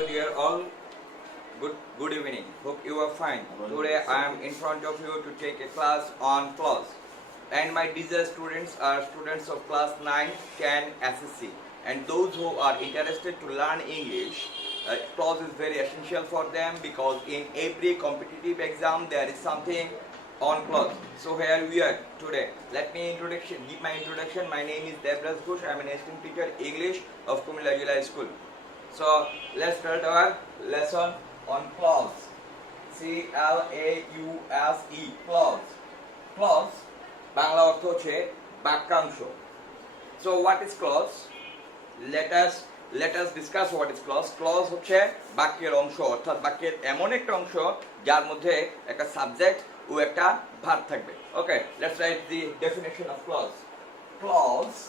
Hello dear all, good evening. Hope you are fine. Today I am in front of you to take a class on clause. And my dear students are students of class 9, 10 SSC. And those who are interested to learn English, clause is very essential for them because in every competitive exam there is something on clause. So here we are today. Let me give my introduction. My name is Devraj Ghosh. I am an assistant teacher English of Kumilla High School. So let's start our lesson on clause. C-L-A-U-S-E, clause. Clause Bangla অর্থ হচ্ছে বাক্যাংশ. So what is clause? Let us discuss what is clause. Clause হচ্ছে বাক্যের অংশ, অর্থাৎ বাক্যের এমন একটা অংশ যার মধ্যে একটা সাবজেক্ট ও একটা ভার্ব থাকবে. Okay, let's write the definition of clause. Clause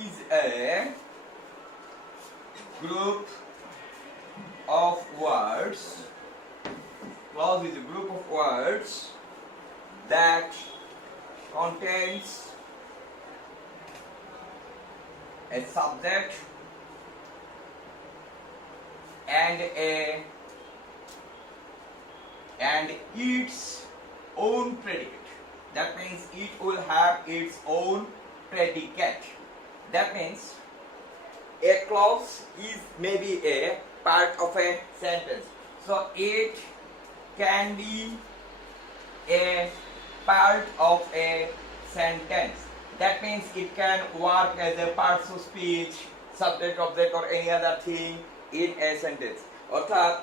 is a group of words. Clause is a group of words that contains a subject and its own predicate. That means it will have its own predicate. That means a clause is maybe a part of a sentence. So it can be a part of a sentence. That means it can work as a parts of speech, subject, object or any other thing in a sentence. অর্থাৎ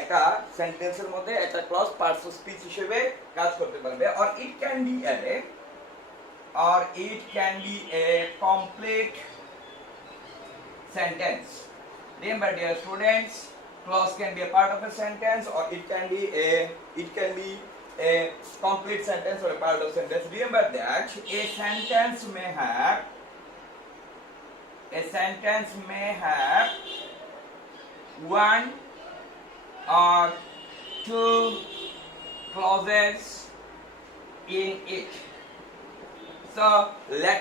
একটা সেন্টেন্সের মধ্যে একটা clause parts of speech হিসেবে কাজ করতে পারবে or it can be a complete sentence. Remember dear students, clause can be a part of a sentence or it can be a complete sentence or a part of sentence. Remember that a sentence may have one or two clauses in it. So let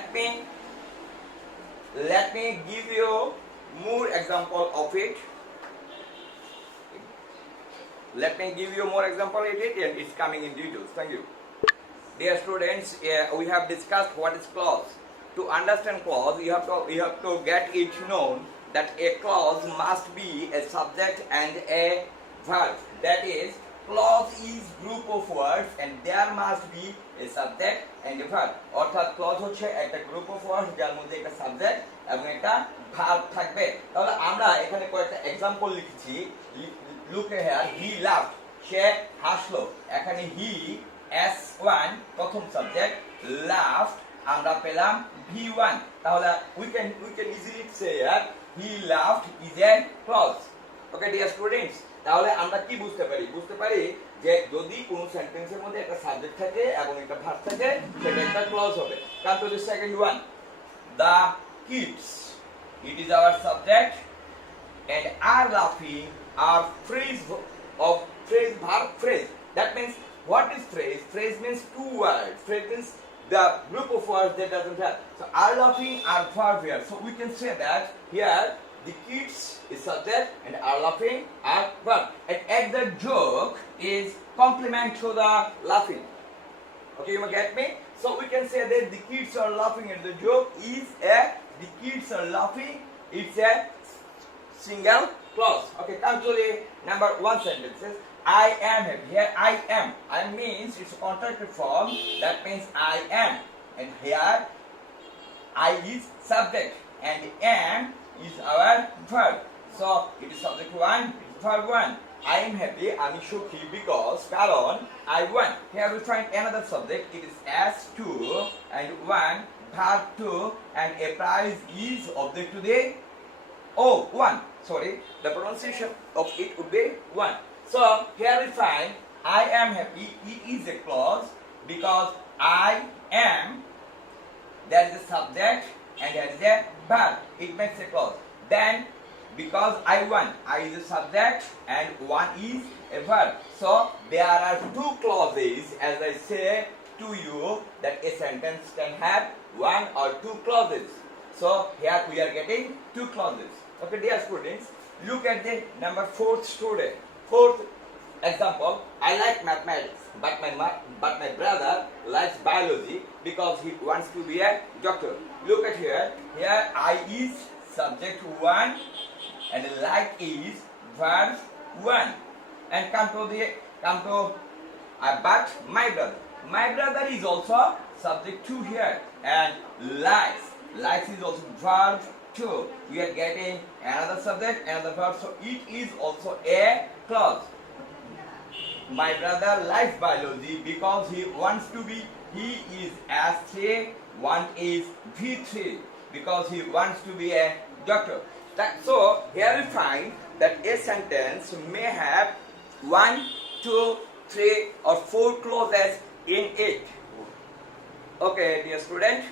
me give you more example of it. Let me give you more example of it and it's coming in details. Thank you. Dear students, we have discussed what is clause. To understand clause, you have to get it known that a clause must be a subject and a verb. That is, clause is group of words and there must be a subject and a verb. অর্থাৎ clause হচ্ছে একটা group of words যার মধ্যে একটা subject এবং একটা verb থাকবে. তাহলে আমরা এখানে কয়েকটা एग्जांपल লিখেছি. Look here, he laughed. সে হাসলো. এখানে he S1 প্রথম সাবজেক্ট, laughed আমরা পেলাম V1. তাহলে we can easily say that he laughed is a clause. Okay dear students, তাহলে আমরা কি বুঝতে পারি যে যদি কোন সেন্টেন্সের মধ্যে একটা সাবজেক্ট থাকে এবং একটা ভার্ব থাকে সেটা একটা ক্লজ হবে. Come to the second one. The kids, it is our subject and are laughing are phrase verb phrase. That means what is phrase? Phrase means two words. Phrase means the group of words that doesn't have. So are laughing are verb here. So we can say that here the kids is subject and are laughing are verb. And at the joke is complement to the laughing. Okay, you get me? So we can say that the kids are laughing at the joke is the kids are laughing. It's a single clause. Okay, come to the number one sentences. I am happy. Here I am. I means it's a contracted form. That means I am. And here I is subject and am is our verb. So it is subject one, it is verb one. I am happy. আমি সুখী because কারণ I won. Here we find another subject. It is S2 and one verb 2 and a prize is object to the one. Sorry, the pronunciation of it would be one. So here we find I am happy. It is a clause because I am, there is a subject and there is a verb. It makes a clause. Then because I won, I is a subject and one is a verb. So there are two clauses, as I say to you, that a sentence can have one or two clauses. So here we are getting two clauses. Okay, dear students, look at the number fourth student. Fourth example. I like mathematics, but my brother likes biology because he wants to be a doctor. Look at here. Here I is subject one, and like is verb one. And but my brother is also subject two here, and likes is also verb two. We are getting another subject, another verb, so it is also a clause. My brother likes biology because he is S3, one is V3 because he wants to be a doctor. So here we find that a sentence may have 1, 2, 3 or 4 clauses in it. Okay, dear student.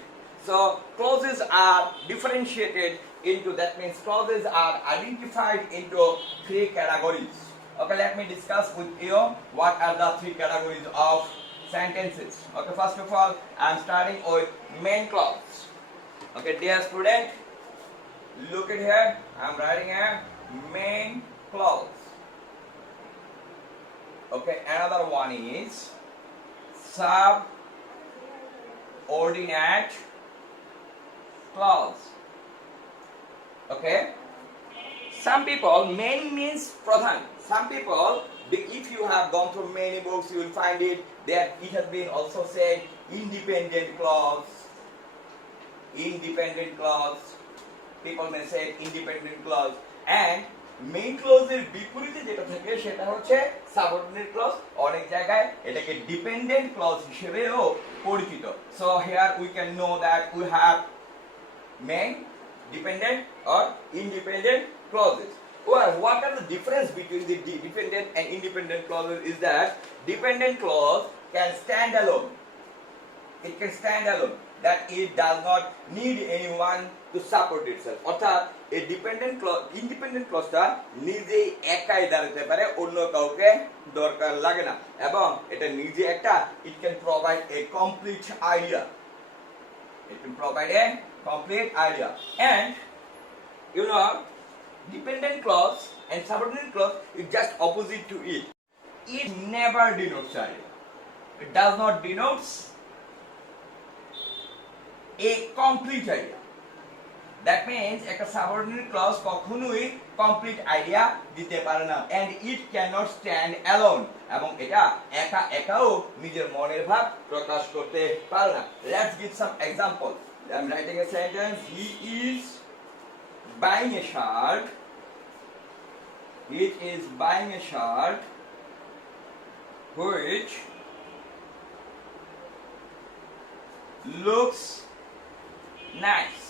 So clauses are differentiated into, that means clauses are identified into 3 categories. Okay, let me discuss with you what are the 3 categories of sentences. Okay, first of all, I am starting with main clause. Okay, dear student, look at here. I am writing a main clause. Okay, another one is subordinate clause. Okay, some people, main means pradhan. Some people, if you have gone through many books, you will find it that it has been also said independent clause. Independent clause. People may say independent clause. And main ক্লজের বিপরীতে যেটা থাকে সেটা হচ্ছে subordinate clause, অনেক জায়গায় এটাকে dependent clause হিসেবেও পরিচিত। So here we can know that we have main, dependent or independent clauses. Well, what are the difference between the dependent and independent clauses is that dependent clause can stand alone. It can stand alone, that it does not need anyone to support itself. অর্থাৎ a dependent clause, independent clauseটা নিজেই একাই দাঁড়াতে পারে, অন্য কাউকে দরকার লাগে না, এবং এটা নিজে একটা, it can provide a complete idea. It can provide a complete idea. And you know, dependent clause and subordinate clause is just opposite to it. It never denotes idea. It does not denote a complete idea. That means একটা subordinate clause কখনোই complete idea দিতে পারে না, and it cannot stand alone, এবং এটা একা একাও নিজের মনের ভাব প্রকাশ করতে পারে না. Let's give some examples. I'm writing a sentence. He is buying a shirt. He is buying a shirt which looks nice.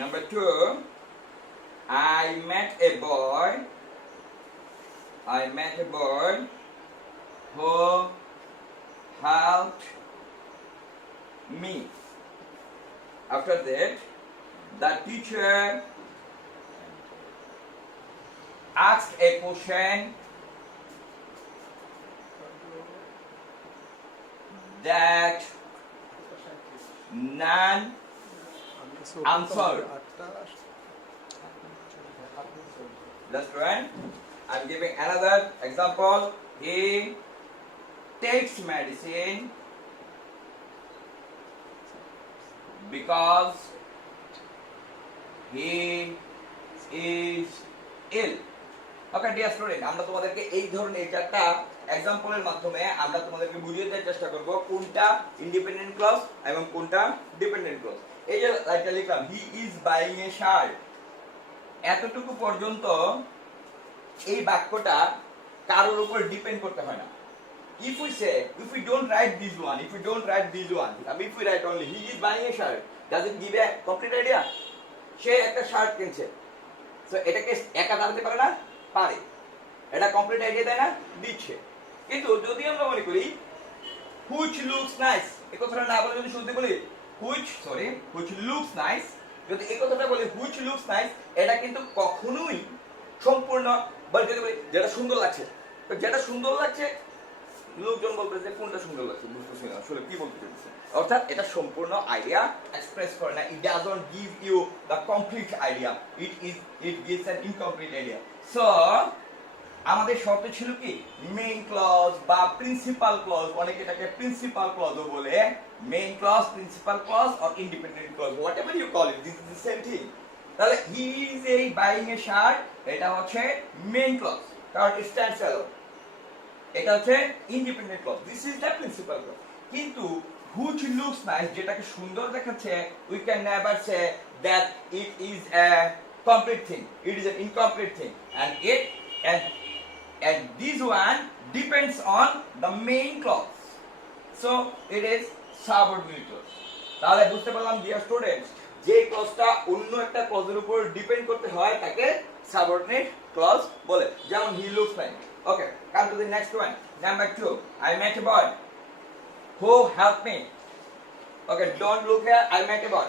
Number 2, I met a boy who helped me. After that, the teacher asked a question that none answered. That's right. I'm giving another example. He takes medicine because he is ill. Okay, dear student, আমরা তোমাদেরকে এই ধরনের একটা এক্সাম্পলের মাধ্যমে আমরা তোমাদেরকে বুঝিয়ে দেওয়ার চেষ্টা করব কোনটা ইন্ডিপেন্ডেন্ট ক্লজ এবং কোনটা ডিপেন্ডেন্ট ক্লজ। এই যে লাইনটা লিখলাম, he is buying a shirt, এতটুকু পর্যন্ত এই বাক্যটা কারোর উপর ডিপেন্ড করতে হয় না। If we don't write this one, if we write only he is buying a shirt, does it give a complete idea? সে একটা শার্ট কিনছে, সো এটাকে একা দাঁড়াতে পারে না? পারে। এটা কমপ্লিট আইডিয়া দেয় না? দিচ্ছে। কিন্তু যদি আমরা মনে করি which looks nice, এই কথাটা না বলে যদি শুনতে বলি which looks nice, যদি এই কথাটা বলি which looks nice, এটা কিন্তু কখনোই সম্পূর্ণ, বল যদি বলি যেটা সুন্দর লাগছে, তো যেটা সুন্দর লাগছে লোকজন বলতেছে কোনটা সুন্দর লাগছে বুঝতেছি না আসলে কি বলতে চাইছে অর্থাৎ এটা সম্পূর্ণ আইডিয়া এক্সপ্রেস করে না it doesn't give you the complete idea it gives an incomplete idea so আমাদের শর্ত ছিল কি মেইন ক্লজ বা প্রিন্সিপাল ক্লজ অনেকে এটাকে প্রিন্সিপাল ক্লজও বলে main clause principal clause or independent clause whatever you call it this is the same thing তাহলে হি ইজ এই বাইং এ শার্ট এটা হচ্ছে মেইন ক্লজ কারণ ইট স্ট্যান্ডস অ্যালোন এটা হচ্ছে independent clause this is the principal clause কিন্তু which looks nice যেটাকে সুন্দর দেখাচ্ছে we can never say that it is a complete thing it is an incomplete thing and this one depends on the main clause so it is subordinate clause তাহলে বুঝতে পারলাম dear students যে ক্লজটা অন্য একটা ক্লজের উপর ডিপেন্ড করতে হয় তাকে সাবঅর্ডিনেট ক্লজ বলে যেমন he looks like okay come to the next one number 2 I met a boy who helped me okay don't look here I met a boy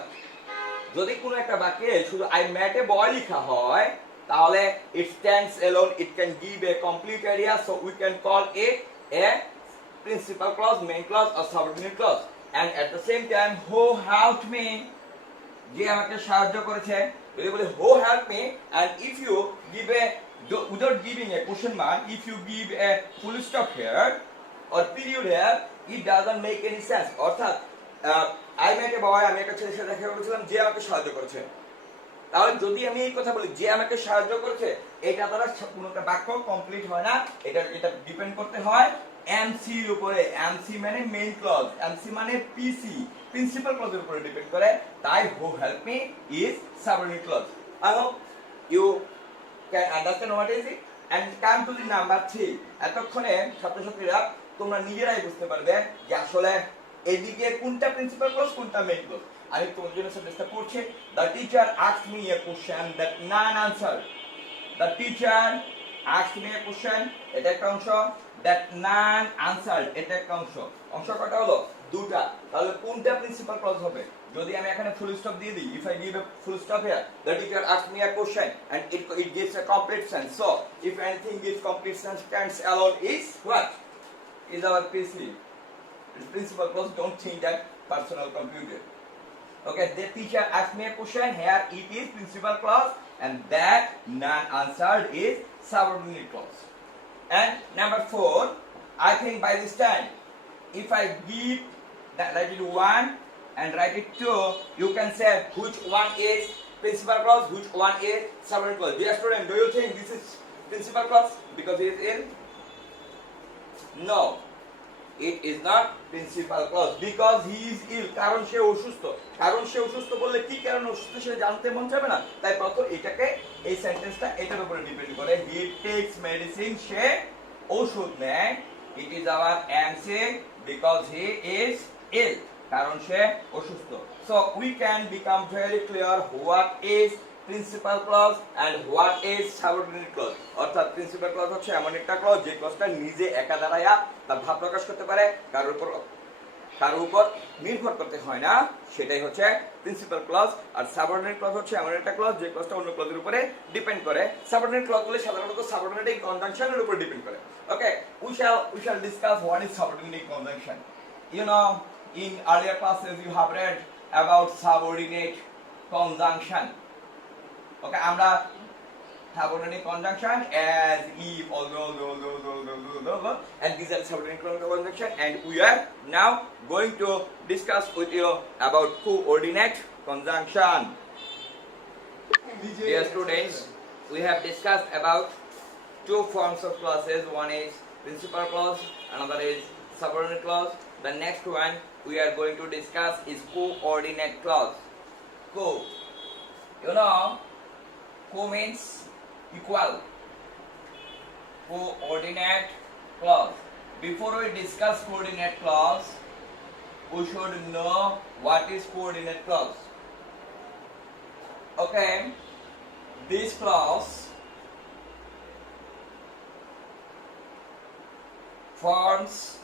যদি কোনো একটা বাক্যে শুধু I met a boy লেখা হয় তাহলে it stands alone it can give a complete area so we can call it a principal clause main clause or subordinate clause and at the same time who helped me যে আমাকে সাহায্য করেছে যদি বলি who helped me and if you give a without giving a question mark if you give a full stop here or period here it doesn't make any sense অর্থাৎ I met a boy আমি একটা ছেলের সাথে দেখা করেছিলাম যে আমাকে সাহায্য করেছে তাহলে যদি আমি এই কথা বলি যে আমাকে সাহায্য করেছে এটা দ্বারা কোনো একটা বাক্য কমপ্লিট হয় না এটা ডিপেন্ড করতে হয় এমসি এর উপরে এমসি মানে মেইন ক্লজ এমসি মানে পিসি প্রিন্সিপাল ক্লজের উপরে ডিপেন্ড করে তাই who help me is subordinate clause I hope you can understand what is it and come to the number 3 এতক্ষণে ছাত্রছাত্রীরা তোমরা নিজেরাই বুঝতে পারবে যে আসলে এদিকে কোনটা প্রিন্সিপাল ক্লজ কোনটা মেইন ক্লজ আমি তোমাদের জন্য সেন্টেন্সটা পড়ছি the teacher asked me a question that none answered the teacher asked me a question এটা একটা অংশ that none answered এটা একটা অংশ অংশ কয়টা হলো দুটো তাহলে কোনটা প্রিন্সিপাল ক্লজ হবে যদি আমি এখানে ফুল স্টপ দিয়ে দিই if I give a full stop here the teacher asked me a question and it gives a complete sense so if anything gives complete sense stands alone is what is our PC it's principal clause don't change that personal computer okay the teacher asked me a question here it is principal clause and that none answered is subordinate clause and number 4 I think by this time if I give that write it 1 and write it 2 you can say which one is principal clause which one is subordinate clause dear student do you think this is principal clause because it is in no it is not principal clause because he is ill কারণ সে অসুস্থ বললে কি কারণে অসুস্থ সে জানতে মন চাবে না তাই প্রথম এটাকে এই সেন্টেন্সটা এটার উপরে ডিপেন্ড করে he takes medicine সে ওষুধ নেয় it is our MC because he is ill কারণ সে অসুস্থ so we can become very clear what is principal clause and what is subordinate clause অর্থাৎ প্রিন্সিপাল ক্লজ হচ্ছে এমন একটা ক্লজ যে ক্লজটা নিজে একা দাঁড়ায়া তার ভাব প্রকাশ করতে পারে কারোর উপর নির্ভর করতে হয় না সেটাই হচ্ছে প্রিন্সিপাল ক্লজ আর সাবঅর্ডিনেট ক্লজ হচ্ছে এমন একটা ক্লজ যে ক্লজটা অন্য ক্লজের উপরে ডিপেন্ড করে সাবঅর্ডিনেট ক্লজগুলো সাধারণত সাবঅর্ডিনেট কনজাংশনের উপর ডিপেন্ড করে ওকে we shall discuss what is subordinate conjunction you know in earlier classes you have read about subordinate conjunction okay আমরা subordinate conjunction as if although and these are subordinate conjunction and we are now going to discuss with you about coordinate conjunction dear students we have discussed about two forms of clauses one is principal clause another is subordinate clause the next one we are going to discuss is coordinate clause co you know co means equal coordinate clause before we discuss coordinate clause we should know what is coordinate clause okay this clause forms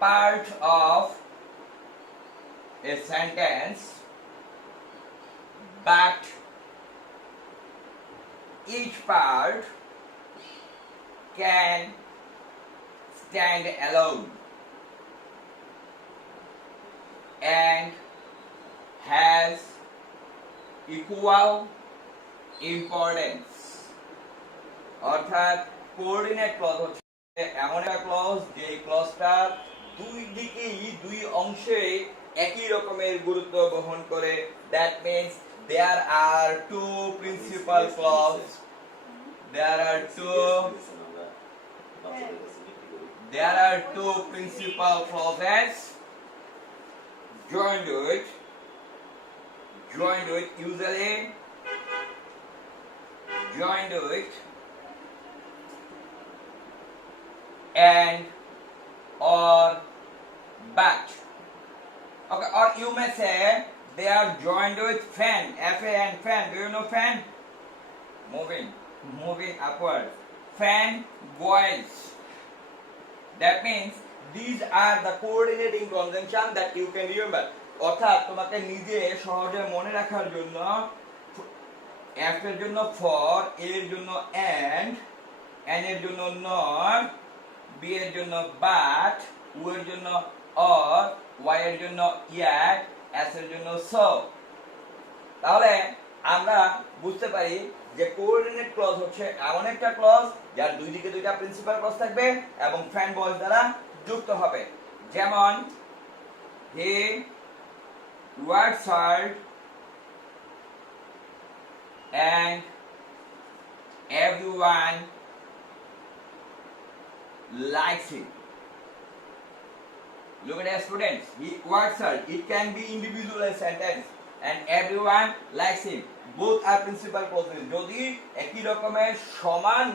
part of a sentence but each part can stand alone and has equal importance. অর্থাৎ coordinate clause হচ্ছে এমন একটা ক্লজ যে ক্লজটার দুই দিকেই দুই অংশে একই রকমের গুরুত্ব বহন করে। That means there are two principal clause, there are two principal clauses joined with usually joined with and or but. Okay, or you may say they are joined with fan, F-A-N, fan. Do you know fan? Moving upward. Fan boils. That means these are the coordinating conjunction that you can remember. অর্থাৎ তোমাকে নিজে সহজে মনে রাখার জন্য F এর জন্য for, A এর জন্য and, N এর জন্য nor, B এর জন্য but, U এর জন্য or, Y এর জন্য yet, S এর জন্য so. তাহলে আমরা বুঝতে পারি যে কোঅর্ডিনেট ক্লজ হচ্ছে এমন একটা ক্লজ যার দুই দিকে দুইটা প্রিন্সিপাল ক্লজ থাকবে এবং ফ্যান বয়েজ দ্বারা যুক্ত হবে। যেমন he works hard and everyone likes him. Look at that, students. He works hard. It can be individual sentence and everyone likes him. Both are principal clauses. যদি একই রকমের সমান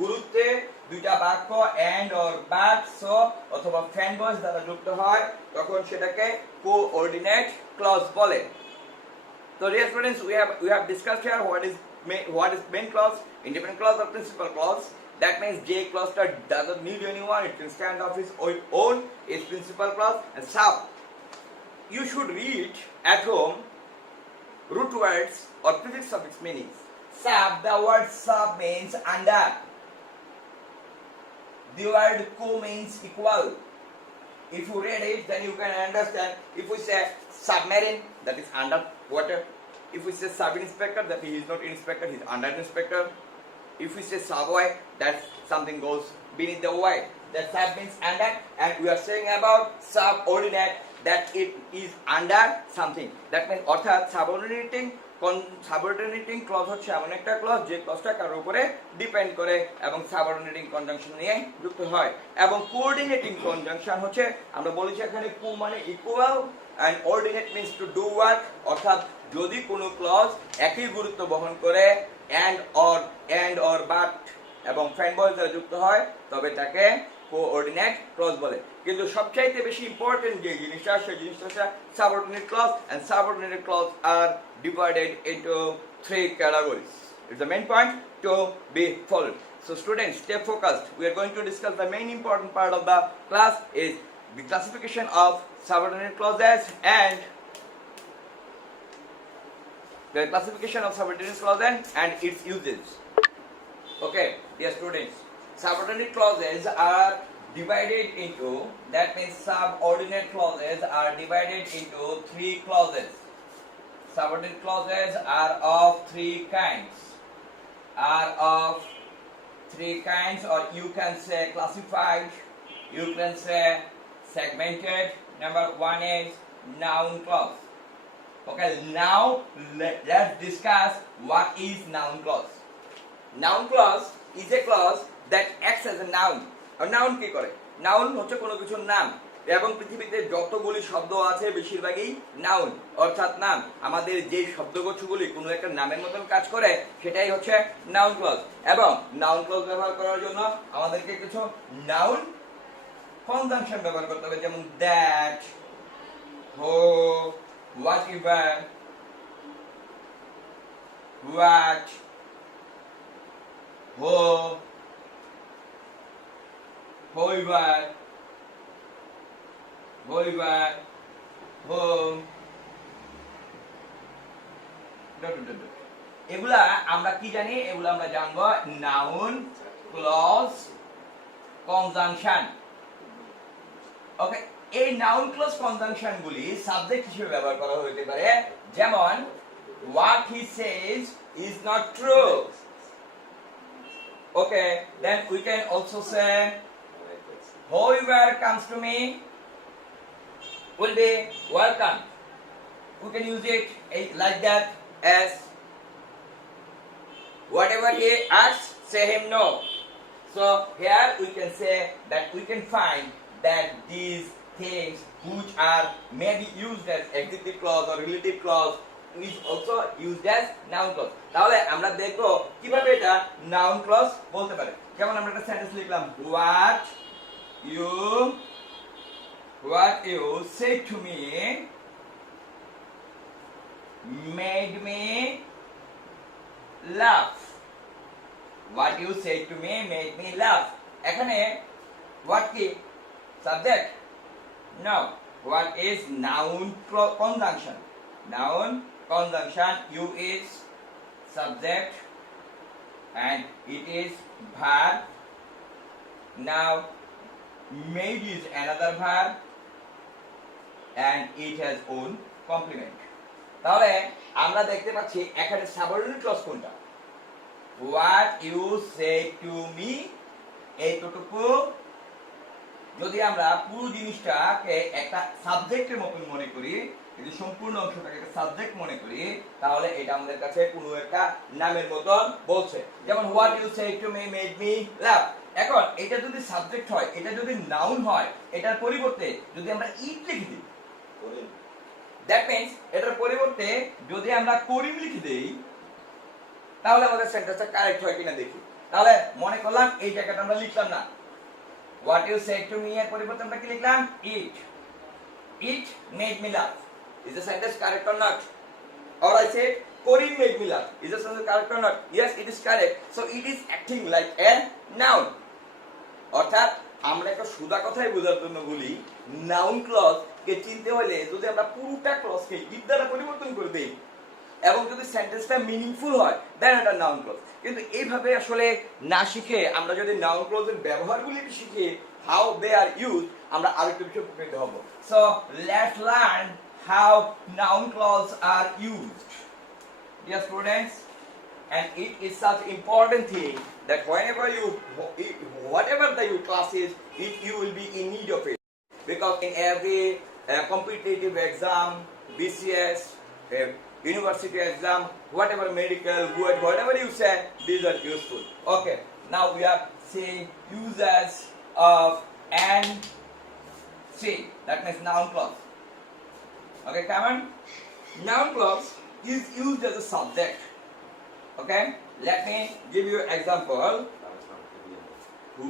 গুরুত্বে দুইটা বাক্য and or but so অথবা fan boys দ্বারা যুক্ত হয় তখন সেটাকে কোঅর্ডিনেট ক্লজ বলে। So dear students, we have discussed here what is main clause, independent clause or principal clause. That means J cluster doesn't need anyone, it can stand of its own, is principal clause. And sub, you should read at home root words or prefix of its meanings. Sub, the word sub means under. The word co means equal. If you read it, then you can understand. If we say submarine, that is under water. If we say sub-inspector, that he is not inspector, he is under inspector. If we say subway, that something goes beneath the Y. That sub means under, and we are saying about subordinate, that it is under something. That means অর্থাৎ subordinating clause হচ্ছে এমন একটা ক্লজ যে ক্লজটা কারোর উপরে depend করে এবং সাবঅর্ডিনেটিং কনজাংশন নিয়ে যুক্ত হয়। এবং কোঅর্ডিনেটিং কনজাংশন হচ্ছে আমরা বলেছি এখানে কো মানে equal and ordinate means to do work, অর্থাৎ যদি কোনো ক্লজ একই গুরুত্ব বহন করে and or but এবং ফ্যান বয়েজ দ্বারা যুক্ত হয় তবে তাকে কোঅর্ডিনেট ক্লজ বলে। কিন্তু সবচাইতে বেশি ইম্পর্টেন্ট যে জিনিসটা সেই জিনিসটা হচ্ছে subordinate clause, and subordinate clause are divided into three categories. It's the main point to be followed. So students, stay focused. We are going to discuss the main important part of the class is the classification of subordinate clauses and the classification of subordinate clauses and its uses. Okay, dear students, subordinate clauses are divided into, that means subordinate clauses are divided into three clauses. Subordinate clauses are of three kinds. Or you can say classified, you can say segmented. Number one is noun clause. Okay, now let's discuss what is noun clause. Noun clause is a clause that acts as a noun. আর noun কি করে? নাউন হচ্ছে কোনো কিছুর নাম, এবং পৃথিবীতে যতগুলি শব্দ আছে বেশিরভাগই নাউন অর্থাৎ নাম। আমাদের যে শব্দগুচ্ছগুলি কোনো একটা নামের মতন কাজ করে সেটাই হচ্ছে নাউন ক্লজ। এবং নাউন ক্লজ ব্যবহার করার জন্য আমাদেরকে কিছু নাউন কনজাংশন ব্যবহার করতে হবে, যেমন দ্যাট, হো, whatever, what, who, whoever, whom, এগুলা আমরা কি জানি? এগুলা আমরা জানবো নাউন ক্লজ কনজাংশন। ওকে, এই নাউন ক্লজ কনজাংশন গুলি সাবজেক্ট হিসেবে ব্যবহার করা হতে পারে, যেমন what he says is not true. Okay, then we can also say whoever comes to me will be welcome. We can use it like that as whatever he asks, say him no. So here we can say that we can find that these things which are maybe used as adjective clause or relative clause is also used as noun clause. তাহলে আমরা দেখো কিভাবে এটা noun clause বলতে পারে। যেমন আমরা একটা সেন্টেন্স লিখলাম, what you said to me made me laugh. What you said to me made me laugh. এখানে what কি subject? No. What is noun conjunction? Noun conjunction. You is subject and it is verb. Now made is another verb and it has own complement. তাহলে আমরা দেখতে পাচ্ছি এখানে subordinate clause কোনটা? What you say to me, এইটুকু যদি আমরা পুরো জিনিসটাকে একটা সাবজেক্টের মতন মনে করি, যদি সম্পূর্ণ অংশটাকে একটা সাবজেক্ট মনে করি, তাহলে এটা আমাদের কাছে কোনো একটা নামের মতন বলছে। যেমন what you say to me made me laugh. এখন এটা যদি সাবজেক্ট হয়, এটা যদি নাউন হয়, এটার পরিবর্তে যদি আমরা ইট লিখে দিই, দ্যাট মিন্স এটার পরিবর্তে যদি আমরা করিম লিখে দেই, তাহলে আমাদের সেন্টেন্সটা কারেক্ট হয় কিনা দেখি। তাহলে মনে করলাম এই জায়গাটা আমরা লিখলাম না, what you said to me এর পরিবর্তে আমরা কি লিখলাম? it made me laugh. Is the sentence correct or not? Or I said Korim made me laugh. Is the sentence correct or not? Yes, it is correct. So it is acting like a noun. অর্থাৎ আমরা একটা সুদা কথাই বোঝার জন্য বলি, noun clause কে চিনতে হলে যদি আমরা পুরোটা ক্লজকে ইট দ্বারা পরিবর্তন করে দেই এবং যদি সেন্টেন্সটা মিনিংফুল হয়, দেন এটা নাউন ক্লজ। কিন্তু এইভাবে আসলে না শিখে আমরা যদি নাউন ক্লজের ব্যবহারগুলি শিখি, হাউ দে আর ইউজড, আমরা আরেকটু বিষয় উপকৃত হব। So let's learn how noun clause are used. Dear students, and it is such important thing that whenever you, whatever the your class is, you will be in need of it, because in every competitive exam, BCS, university exam, whatever medical, whatever you say, these are useful. Okay, now we are saying uses of and see, that means noun clause. Okay, come on. Noun clause is used as a subject. Okay, let me give you an example.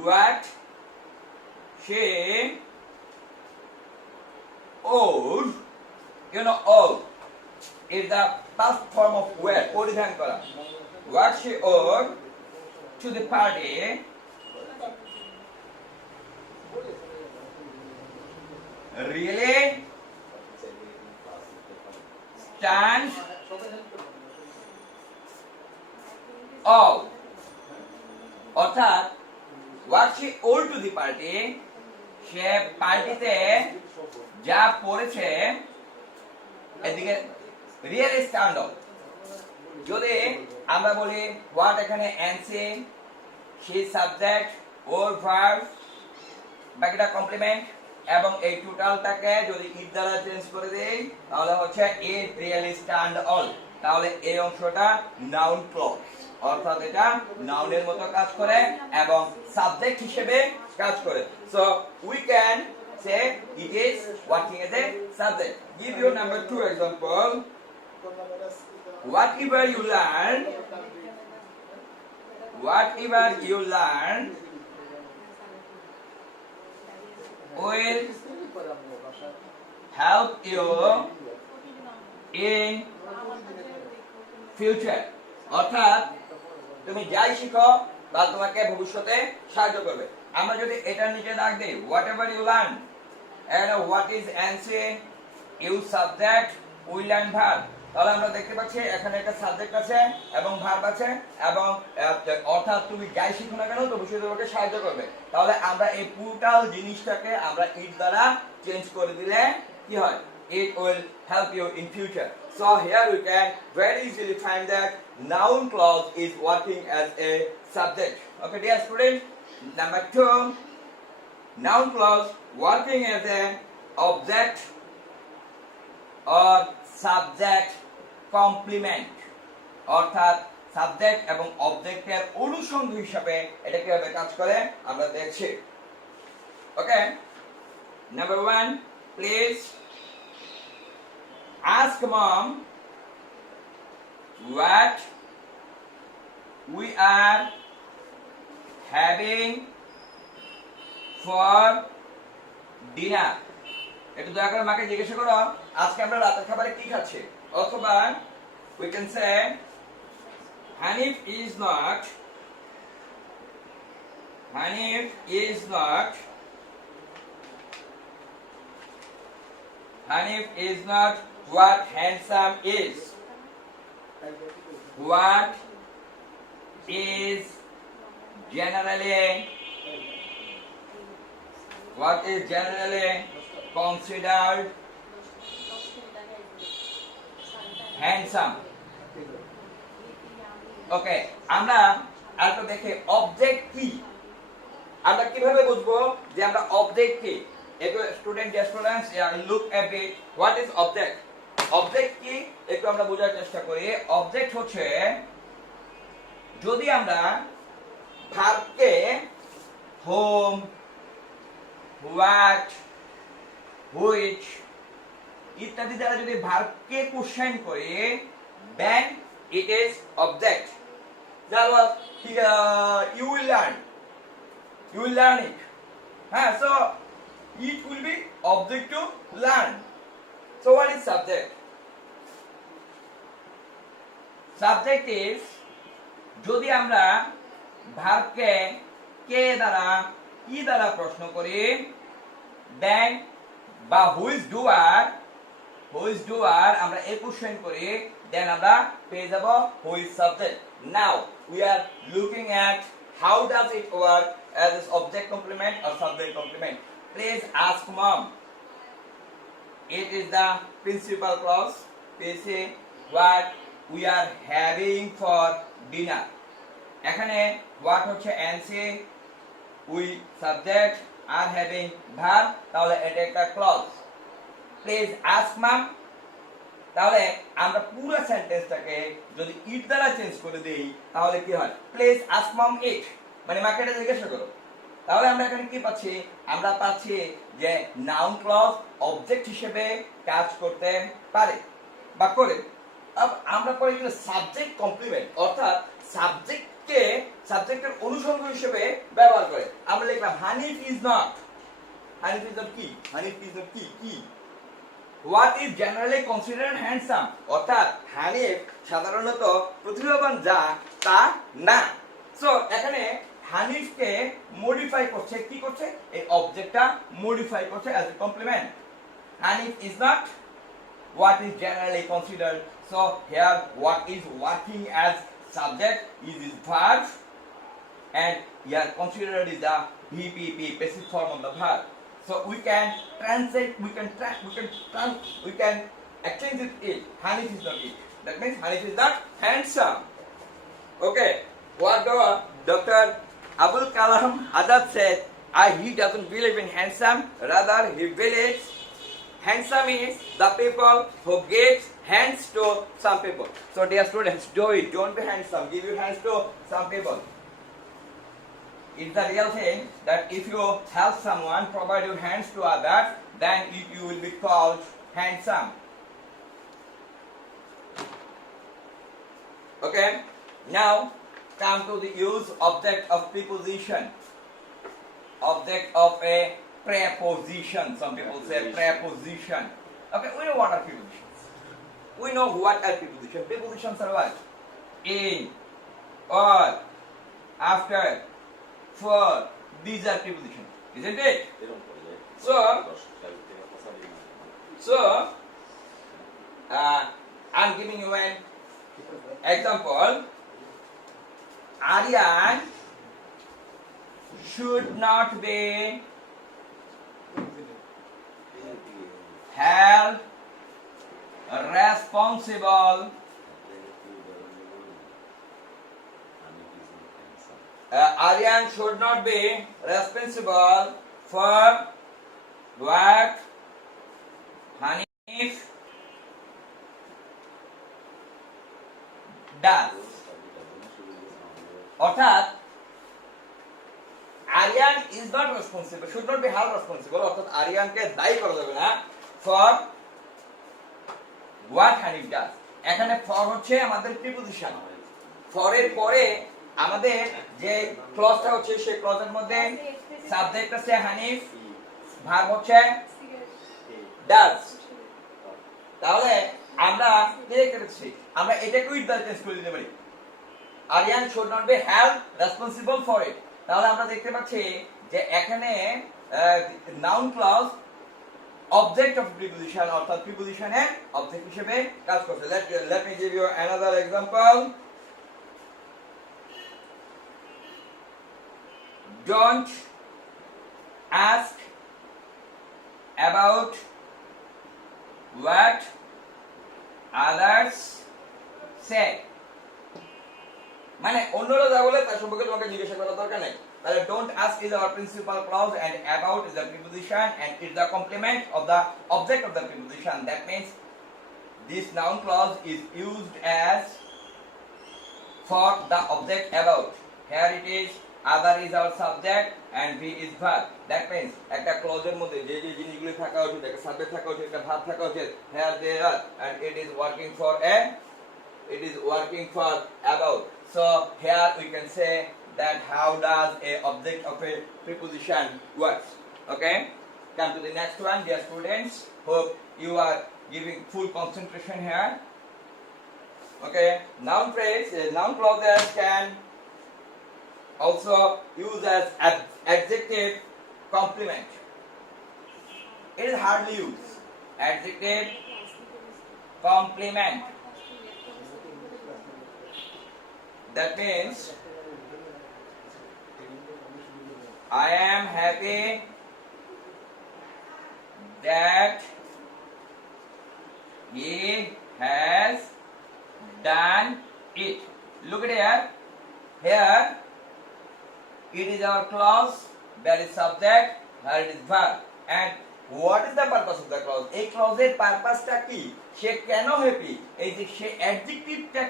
What she owed, you know, owed is the past form of wear, পরিধান করা. What she owed to the party really stand all. অর্থাৎ what she owed to the party, সে পার্টিতে যা পড়েছে, এদিকে really stand all. যদি আমরা বলি what এখানে NC, she subject, or verb, বাকিটা কমপ্লিমেন্ট, এবং এই টোটালটাকে যদি ইট দ্বারা চেঞ্জ করে দেই, তাহলে হচ্ছে it really stand all. তাহলে এই অংশটা নাউন ক্লজ, অর্থাৎ এটা নাউনের মতো কাজ করে এবং সাবজেক্ট হিসেবে কাজ করে। So we can say it is working as a subject. Give you number 2 example. Whatever you learn will help you in future. অর্থাৎ তুমি যাই শিখো তা তোমাকে ভবিষ্যতে সাহায্য করবে। আমরা যদি এটার নিচে দাগ দেই whatever you learn, and what is answer, use subject, will and verb, তাহলে আমরা দেখতে পাচ্ছি এখানে একটা সাবজেক্ট আছে এবং ভার্ব আছে এবং অর্থাৎ তুমি যাই শিখো না কেন তবু সে তোমাকে সাহায্য করবে। তাহলে আমরা এই টোটাল জিনিসটাকে আমরা ইট দ্বারা চেঞ্জ করে দিলে কি হয়? It will help you in future. So here we can very easily find that noun clause is working as a subject. Okay, dear students. Number 2, noun clause working as an object or subject complement. অর্থাৎ সাবজেক্ট এবং অবজেক্টের অনুষঙ্গ হিসাবে এটা কিভাবে কাজ করে আমরা দেখছি। Okay, number 1, please ask mom what we are having for dinner. একটু দয়া করে মাকে জিজ্ঞাসা করো আজকে আমরা রাতের খাবারে কি খাচ্ছি। অথবা we can say Hanif is not what handsome is. What is generally considered handsome. ওকে, আমরা আরেকটা দেখে অবজেক্ট কি, আমরা কিভাবে বুঝবো যে আমরা অবজেক্ট কি। একটু students look a bit what is object. Object কি একটু আমরা বোঝার চেষ্টা করি। অবজেক্ট হচ্ছে যদি আমরা ভার্বকে হোম, হোয়াট, হুইচ ইত্যাদি দ্বারা যদি ভার্বকে কোশ্চেন করি দেন it is object. That was you will learn it. So it will be object to learn. So what is subject? Subject is যদি আমরা ভার্বকে কে দ্বারা কি দ্বারা প্রশ্ন করি দেন বা who is doer আমরা এই কোশ্চেন করি then আমরা পেয়ে যাব who is subject. Now we are looking at how does it work as an object complement or subject complement. Please ask mom. It is the principal clause. Please say what we are having for dinner. এখানে what হচ্ছে NC, we subject, are having verb, তাহলে এটা একটা clause. Please ask mom. তাহলে আমরা পুরো সেন্টেন্সটাকে যদি ইট দ্বারা চেঞ্জ করে দেই তাহলে কি হয়? প্লিজ আস্ক মম ইট, মানে মাকে এটা জিজ্ঞাসা করো। তাহলে আমরা এখানে কি পাচ্ছি? আমরা পাচ্ছি যে নাউন ক্লজ অবজেক্ট হিসেবে কাজ করতে পারে বা করে। আমরা পরে কিন্তু সাবজেক্ট কমপ্লিমেন্ট অর্থাৎ সাবজেক্টের অনুষঙ্গ হিসেবে ব্যবহার করে। আমরা লিখলাম হানিফ ইজ নট কি? হানিফ ইজ নট কি? What is generally considered handsome? অর্থাৎ হানিফ সাধারণত প্রতিভাবান যা তা না। সো এখানে হানিফকে মডিফাই করছে, কি করছে? এই অবজেক্টটা মডিফাই করছে as a complement. Hanif is not what is generally considered. So here what is working as subject is this verb and here considered is the BPP, passive form of the verb. So we can translate, we can exchange it. Hanif is not it. That means Hanif is not handsome. Okay. What Dr. Abul Kalam Azad said, he doesn't believe in handsome. Rather, he believes handsome is the people who give hands to some people. So dear students, do it. Don't be handsome. Give your hands to some people. It's the real thing that if you help someone, provide your hands to others, then you will be called handsome. Okay? Now, come to the use object of preposition. Object of a preposition. Some people say preposition. Okay, we know what are prepositions. We know what are prepositions. Prepositions are what? In, or, after, for. These are prepositions, isn't it? So I'm giving you an example. Aryan should not be held responsible Aryan should not be responsible for what Hanif does. অর্থাৎ Aryan is not responsible, should not be held responsible, অর্থাৎ আরিয়ানকে দায়ী করা যাবে না for what Hanif does. এখানে for হচ্ছে আমাদের প্রিপোজিশন। ফরের পরে আমাদের যে ক্লজটা হচ্ছে সেই ক্লজের মধ্যে সাবজেক্ট আছে হানিফ, ভার্ব হচ্ছে ডাজ। তাহলে আমরা কি করেছি, আমরা এটাকে উইথ দ্য চেঞ্জ করে দিতে পারি, Aryan should not be held responsible for it. তাহলে আমরা দেখতে পাচ্ছি যে এখানে noun clause object of preposition, অর্থাৎ প্রিপোজিশনের অবজেক্ট হিসেবে কাজ করছে। Let me give you another example. Don't ask about what others say. মানে অন্যরা যা বলে তার সম্পর্কে তোমাকে জিজ্ঞাসা করার দরকার নেই। তাহলে don't ask is our principal clause and about is the preposition and it's the complement of the object of the preposition. That means this noun clause is used as for the object about. Here it is, other is our subject and be is verb. That means একটা ক্লজের মধ্যে যে যে জিনিসগুলো থাকা উচিত, একটা সাবজেক্ট থাকা উচিত, একটা ভার্ব থাকা উচিত, here they are and it is working for about. So here we can say that how does a object of a preposition works. Okay, come to the next one, dear students. Hope you are giving full concentration here. Okay, noun phrase, noun clauses can also used as adjective complement. It is hardly used. Adjective complement. That means I am happy that he has done it. Look at here. Here it is our clause, there is subject, here it is verb. And what is the purpose of the clause? এই ক্লজের পারপাসটা কি, সে কেন হ্যাপি, এই যে সে অ্যাডজেক্টিভটা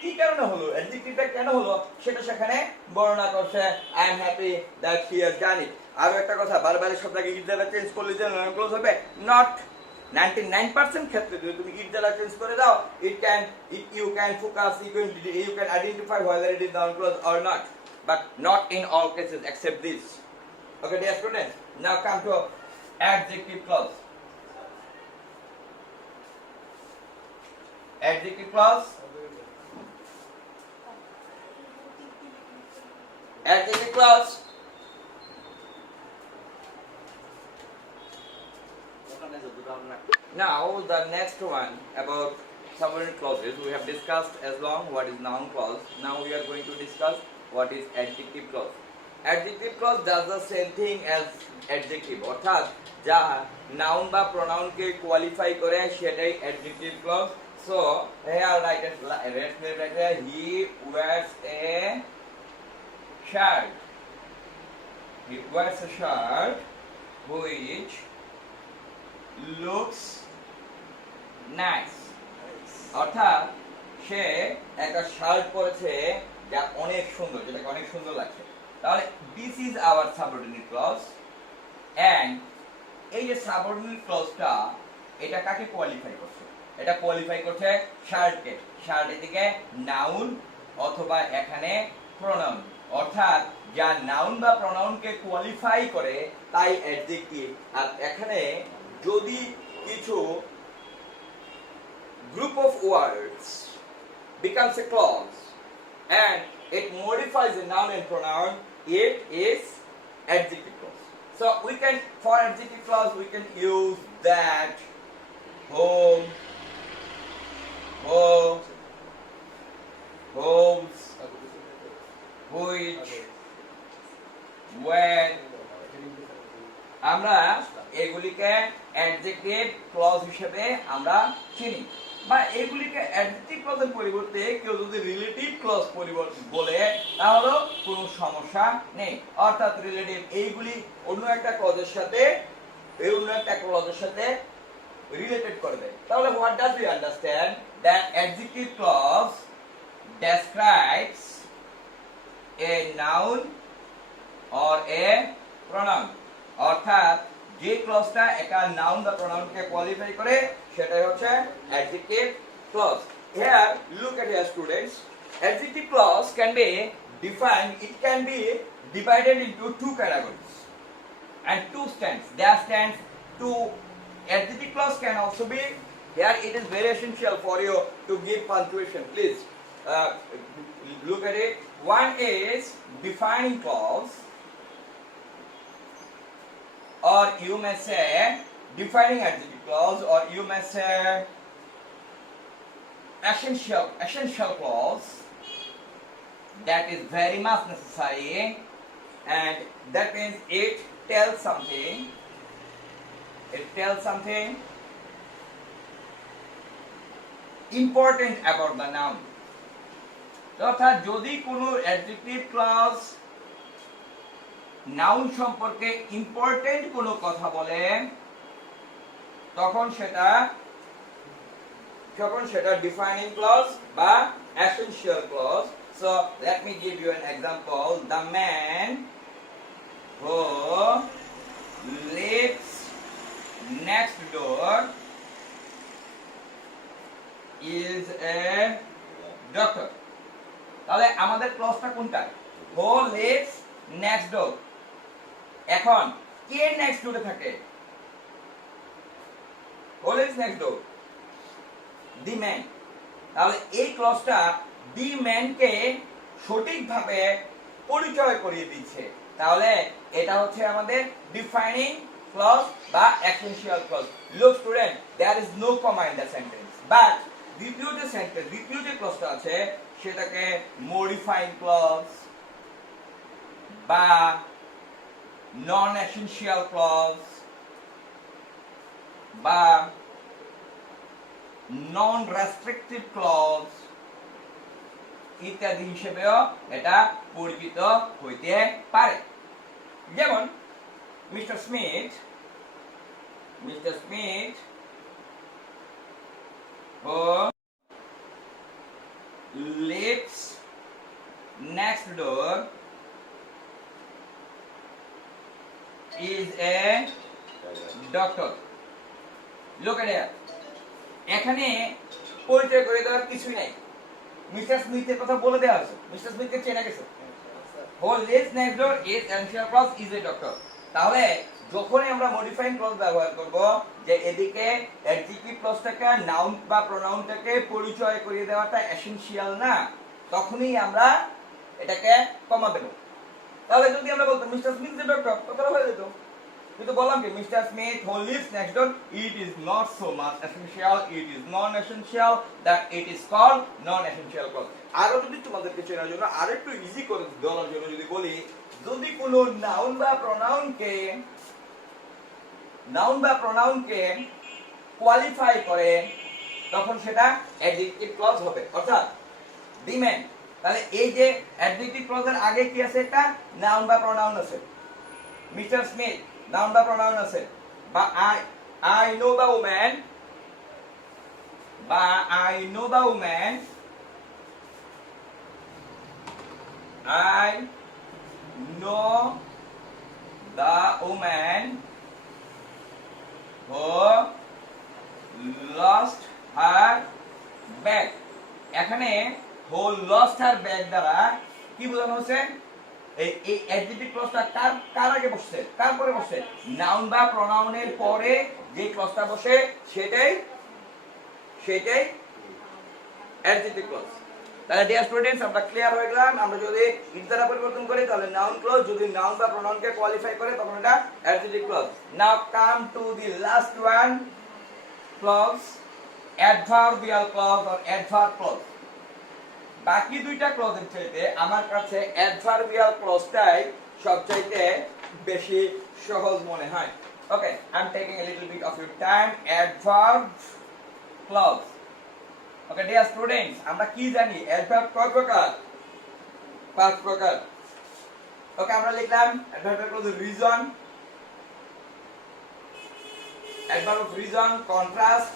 কি কারণে হলো, অ্যাডজেক্টিভটা কেন হলো সেটা সেখানে বর্ণনা করছে। I am happy that he has done it. আরো একটা কথা, বারবার শব্দটাকে ইট দ্বারা চেঞ্জ করলে যে নাউন ক্লজ হবে, নট 99% ক্ষেত্রে যদি তুমি ইট দ্বারা চেঞ্জ করে দাও, you can focus, you can identify whether it is noun clause or not, but not in all cases except this. Okay, dear students, now come to adjective clause. Adjective clause. Adjective clause. Now the next one about subordinate clauses. We have discussed as long what is noun clause. Now we are going to discuss what is adjective clause. Adjective clause does the same thing as adjective. অর্থাৎ যা noun বা pronoun কে qualify করে সেটাই adjective clause. So here write it here. He wears a shirt. He wears a shirt which looks nice. অর্থাৎ সে একটা শার্ট পরেছে যা অনেক সুন্দর, যেটাকে অনেক সুন্দর লাগছে। তাহলে this is our subordinate clause, and এই যে সাবঅর্ডিনেট ক্লজটা এটা কাকে কোয়ালিফাই করছে? এটা কোয়ালিফাই করছে শার্টকে। শার্ট এদিকে নাউন অথবা এখানে প্রোনাউন, অর্থাৎ যা নাউন বা প্রোনাউনকে কোয়ালিফাই করে তাই অ্যাডজেক্টিভ। আর এখানে যদি কিছু group of words becomes a clause and it modifies a noun and pronoun, it is adjective clause. So we can, for adjective clause we can use that home, home, homes, which, when, আমরা এগুলিকে adjective clause হিসেবে আমরা চিনি, বা এগুলিকে অ্যাডজেক্টিভ ক্লজের পরিবর্তে কেউ যদি রিলেটিভ ক্লজ বলে তাহলেও কোনো সমস্যা নেই। অর্থাৎ রিলেটিভ এইগুলি অন্য একটা ক্লজের সাথে রিলেটেড করবে। তাহলে what does we understand that adjective clause describes a noun or a pronoun, অর্থাৎ যে ক্লজটা একটা নাউন বা প্রোনাউনকে কোয়ালিফাই করে সেটাই হচ্ছে adjective clause. Here look at here students, adjective clause can be defined, it can be divided into two categories and two stands. There stands two. Adjective clause can also be, here it is very essential for you to give punctuation, please look at it. One is defining clause, or you may say defining adjective clause, or you may say essential clause, that is very much necessary, and that means it tells something important about the noun. অর্থাৎ যদি কোনো adjective clause noun সম্পর্কে important কোনো কথা বলে তখন সেটা defining clause বা essential clause. So let me give you an example. The man who lives next door is a doctor. তাহলে আমাদের ক্লজটা কোনটা? who lives next door। এখন কে নেক্সট ডোরে থাকে? who lives next door? the man। তাহলে এই ক্লজটা the man কে সঠিকভাবে পরিচয় করিয়ে দিচ্ছে। তাহলে এটা হচ্ছে আমাদের ডিফাইনিং clause বা essential clause. Look student, there is no comma in the sentence, but দ্বিতীয় যে ক্লজটা আছে সেটাকে মডিফাইং ক্লজ বা নন এসেনশিয়াল ক্লজ বা নন রেস্ট্রিকটিভ ক্লজ ইত্যাদি হিসেবেও এটা পরিচিত হইতে পারে। যেমন Mr. Smith who lives next door is a doctor. Look at here. এখানে পরিচয় করে দেওয়ার কিছুই নাই, মিস্টার স্মিথের কথা বলে দেওয়া আছে, মিস্টার স্মিথকে চেনা গেছে। who lives next door is essential clause is a doctor। তাহলে যখনই আমরা মডিফাইং ক্লজ ব্যবহার করব যে এদিকে অ্যাডজেক্টিভ ক্লজটাকে নাউন বা প্রোনাউনটাকে পরিচয় করিয়ে দেওয়াটা এসেনশিয়াল না, তখনই আমরা এটাকে কমা দেব। তাহলে যদি আমরা বলতাম Mister Smith is a doctor, তাহলে হয়ে যেত। কিন্তু বললাম কি Mister Smith who lives next door, it is not so much essential, it is non essential, that it is called non essential clause. আরো যদি তোমাদেরকে চেনার জন্য আরেকটু ইজি করে দেওয়ার জন্য যদি বলি, যদি কোনো নাউন বা প্রোনাউনকে কোয়ালিফাই করে তখন সেটা অ্যাডজেক্টিভ ক্লজ হবে, অর্থাৎ দি ম্যান। তাহলে এই যে অ্যাডজেক্টিভ ক্লজের আগে কি আছে? একটা নাউন বা প্রোনাউন আছে। মিস্টার স্মিথ নাউন বা প্রোনাউন আছে, বা আই নো দ্য ওম্যান, বা I know the woman, I know the woman who lost her bag। এখানে who lost her bag দ্বারা কি বোঝানো হচ্ছে? এই অ্যাডজেক্টিভ ক্লজটা কার আগে বসছে, কার পরে বসছে? নাউন বা প্রোনাউনের পরে যে ক্লজটা বসে সেটাই অ্যাডজেক্টিভ ক্লজ। তাহলে ডিয়ার স্টুডেন্টস, আমরা ক্লিয়ার হয়ে গেলাম। আমরা যদি ইট দ্বারা পরিবর্তন করি তাহলে নাউন ক্লজ, যদি নাউন বা প্রোনাউনকে কোয়ালিফাই করে তখন এটা adjective clause. Now come to the last one, clause, adverbial clause or adverb clause. বাকি দুইটা ক্লজের চাইতে আমার কাছে অ্যাডভার্বিয়াল ক্লজটাই সবচাইতে বেশি সহজ মনে হয়। Okay, I am taking a little bit of your time. Adverb clause. Okay dear students, আমরা কি জানি অ্যাডভার্ব কয় প্রকার? 5 প্রকার। ওকে, আমরা লিখলাম adverbial clause reason, adverb of reason, contrast,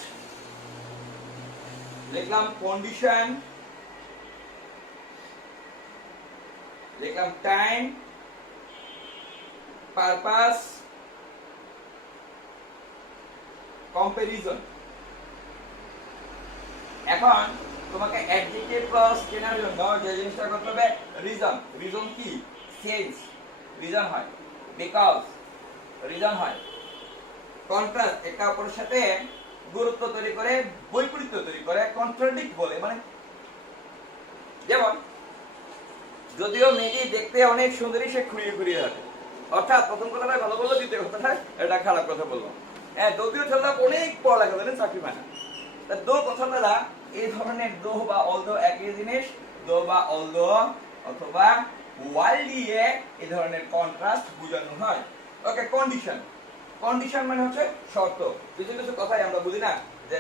লিখলাম কন্ডিশন, লিখলাম টাইম, পারপাস, কম্পারিজন। এখন তোমাকে অ্যাডজেক্টিভ ক্লজ চেনার জন্য যে জিনিসটা করতে হবে রিজন। রিজন কি? সেন্স রিজন হয়, বিকজ রিজন হয়, কন্ট্রাস্ট একটা অপরের সাথে গুরুত্ব তৈরি করে, বৈপরীত্য তৈরি করে, কন্ট্রাডিক্ট বলে। মানে যেমন যদিও মেয়েটি দেখতে অনেক সুন্দরী, সে খুঁড়িয়ে খুঁড়িয়ে থাকে, অর্থাৎ প্রথম কথাটা ভালো বললো, দ্বিতীয় কথাটা এটা খারাপ কথা বললো। হ্যাঁ, যদিও ছেলেটা অনেক পড়ালেখা জানে, চাকরি পায় না। তা দো কথা দ্বারা এই ধরনের দো বা অলদো একই জিনিস, দো বা অলদো অথবা ওয়াইল দিয়ে এই ধরনের কন্ট্রাস্ট বোঝানো হয়। ওকে, কন্ডিশন। কন্ডিশন মানে হচ্ছে শর্ত। কিছু কিছু কথাই আমরা বুঝি না, যে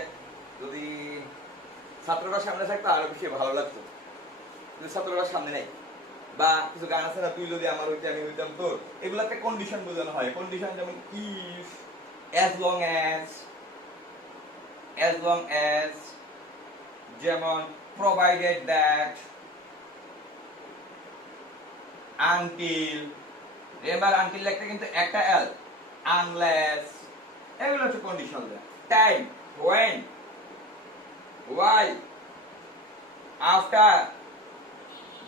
যদি ছাত্ররা সামনে থাকতো আরো বেশি ভালো লাগতো, যদি ছাত্ররা সামনে নেই। বা কিছু গান আছে না, তুই যদি আমার হইতে আমি হইতাম তোর, এগুলাতে কন্ডিশন বোঝানো হয়। কন্ডিশন যেমন ইফ, as long as, যেমন provided that, until, এবার until লিখতে কিন্তু একটা l, unless, এগুলো হচ্ছে condition. Time, when, why, after,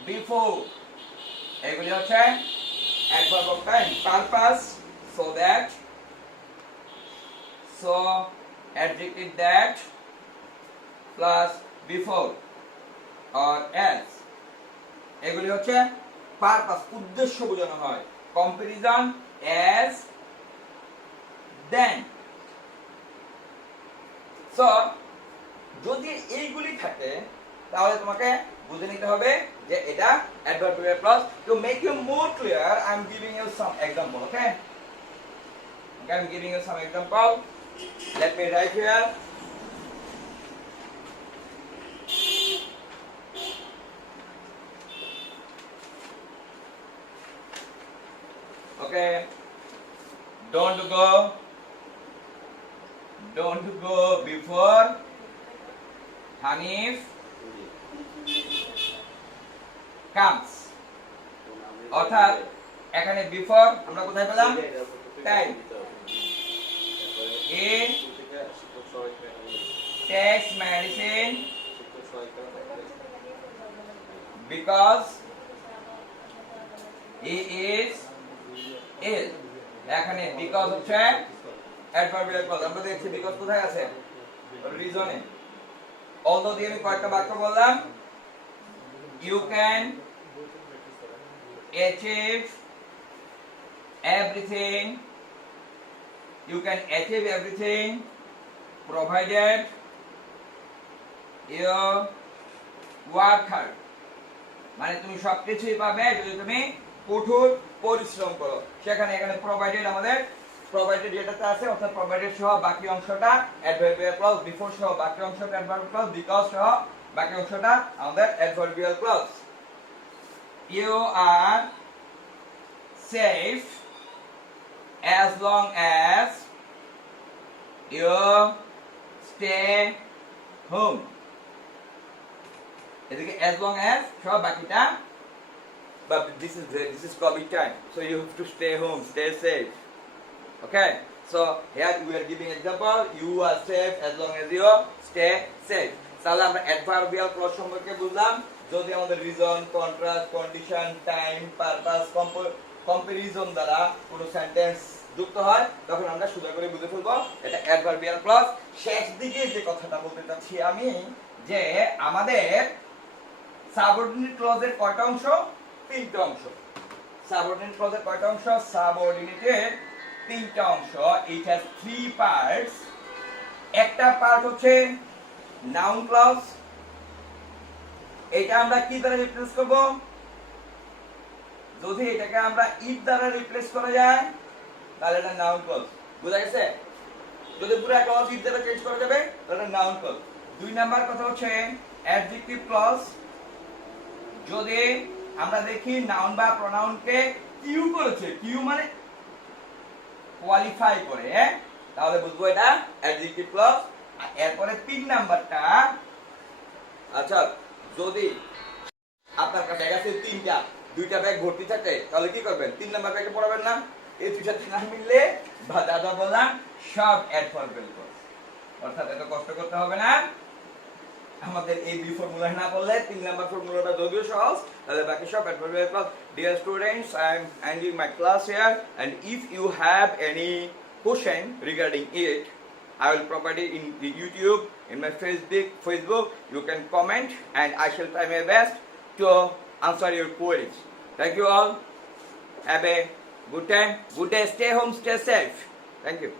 before, এগুলি হচ্ছে adverb of time. Purpose, so that, so adjective that plus before or as, এগুলি হচ্ছে পারপাস, উদ্দেশ্য বোঝানো হয়। Comparison, as, then। সো যদি এইগুলি থাকে তাহলে তোমাকে বুঝে নিতে হবে যে এটা adverbial clause. To make you more clear, I am giving you some example. Okay, I am giving you some example. Let me write here. Okay, don't go before Hanif comes। অর্থাৎ এখানে বিফোর আমরা কোথায় পেলাম? Time. He takes medicine because he is ill। এখানে because হচ্ছে adverbial clause. আমরা দেখছি because কোথায় আছে? রিজনে। although দিয়ে আমি কয়েকটা বাক্য বললাম। You can achieve everything, you can achieve everything provided you work hard। মানে তুমি সবকিছুই পাবে যদি তুমি কঠোর পরিশ্রম করো। সেখানে এখানে প্রোভাইডেড, আমাদের প্রোভাইডেড যেটাতে আছে, অর্থাৎ প্রোভাইডেড সহ বাকি অংশটা অ্যাডভার্বিয়াল ক্লজ, বিফোর সহ বাকি অংশটা অ্যাডভার্বিয়াল ক্লজ, বিকজ সহ বাকি অংশটা আমাদের adverbial clause. You are safe as long as you stay home। এদিকে as long as সব বাকিটা, but this is COVID time, so you have to stay home, stay safe। Okay, so here we are giving example, you are safe as long as you stay safe। তাহলে আমরা adverbial clause সম্পর্কে বুঝলাম। যদি আমাদের reason, contrast, condition, time, purpose, comparison দ্বারা কোনো সেন্টেন্স যুক্ত হয় তখন আমরা সোজা করে বুঝে ফেলবো এটা অ্যাডভার্বিয়াল ক্লজ। শেষ দিকে যে কথাটা বলতে চাচ্ছি আমি, যে আমাদের সাবঅর্ডিনেট ক্লজের কয়টা অংশ? 3টা অংশ। সাবঅর্ডিনেট ক্লজের কয়টা অংশ? সাবঅর্ডিনেটের 3টা অংশ। It has 3 parts একটা পার্ট হচ্ছে নাউন ক্লজ, এটা আমরা কি দ্বারা রিপ্লেস করব? যদি এটাকে আমরা ইফ দ্বারা রিপ্লেস করা যায় তাহলে এটা নাউন ক্লজ। বুঝা গেছে? যদি পুরো ক্লজ ইফ দ্বারা চেঞ্জ করা যাবে তাহলে এটা নাউন ক্লজ। দুই নাম্বার কথা হচ্ছে অ্যাডজেক্টিভ ক্লজ। যদি আমরা দেখি নাউন বা প্রোনাউনকে কিউ করেছে, কিউ মানে কোয়ালিফাই করে, তাহলে বুঝবো এটা অ্যাডজেক্টিভ ক্লজ। আর এরপরে 3 নাম্বারটা, আচ্ছা যদি আপনার কাছে আছে 3টা, 2টা ব্যাগ ভর্তি থাকে তাহলে কি করবেন? 3 নাম্বার ব্যাগে পড়াবেন না? এই দুইটা না মিললে বা দাদা বললাম সব অ্যাড ফরমেল ক্লজ, অর্থাৎ এত কষ্ট করতে হবে না। আমাদের এই দুই ফর্মুলা না বললে 3 নাম্বার ফর্মুলাটা যদিও সহজ, তাহলে বাকি সব অ্যাড ফরমেল clause. Dear students, I am ending my class here, and if you have any question regarding it, I will provide it in the YouTube, in my Facebook. You can comment, and I shall try my best to answer your queries. Thank you all. Have a good time, good day. Stay home, stay safe. Thank you.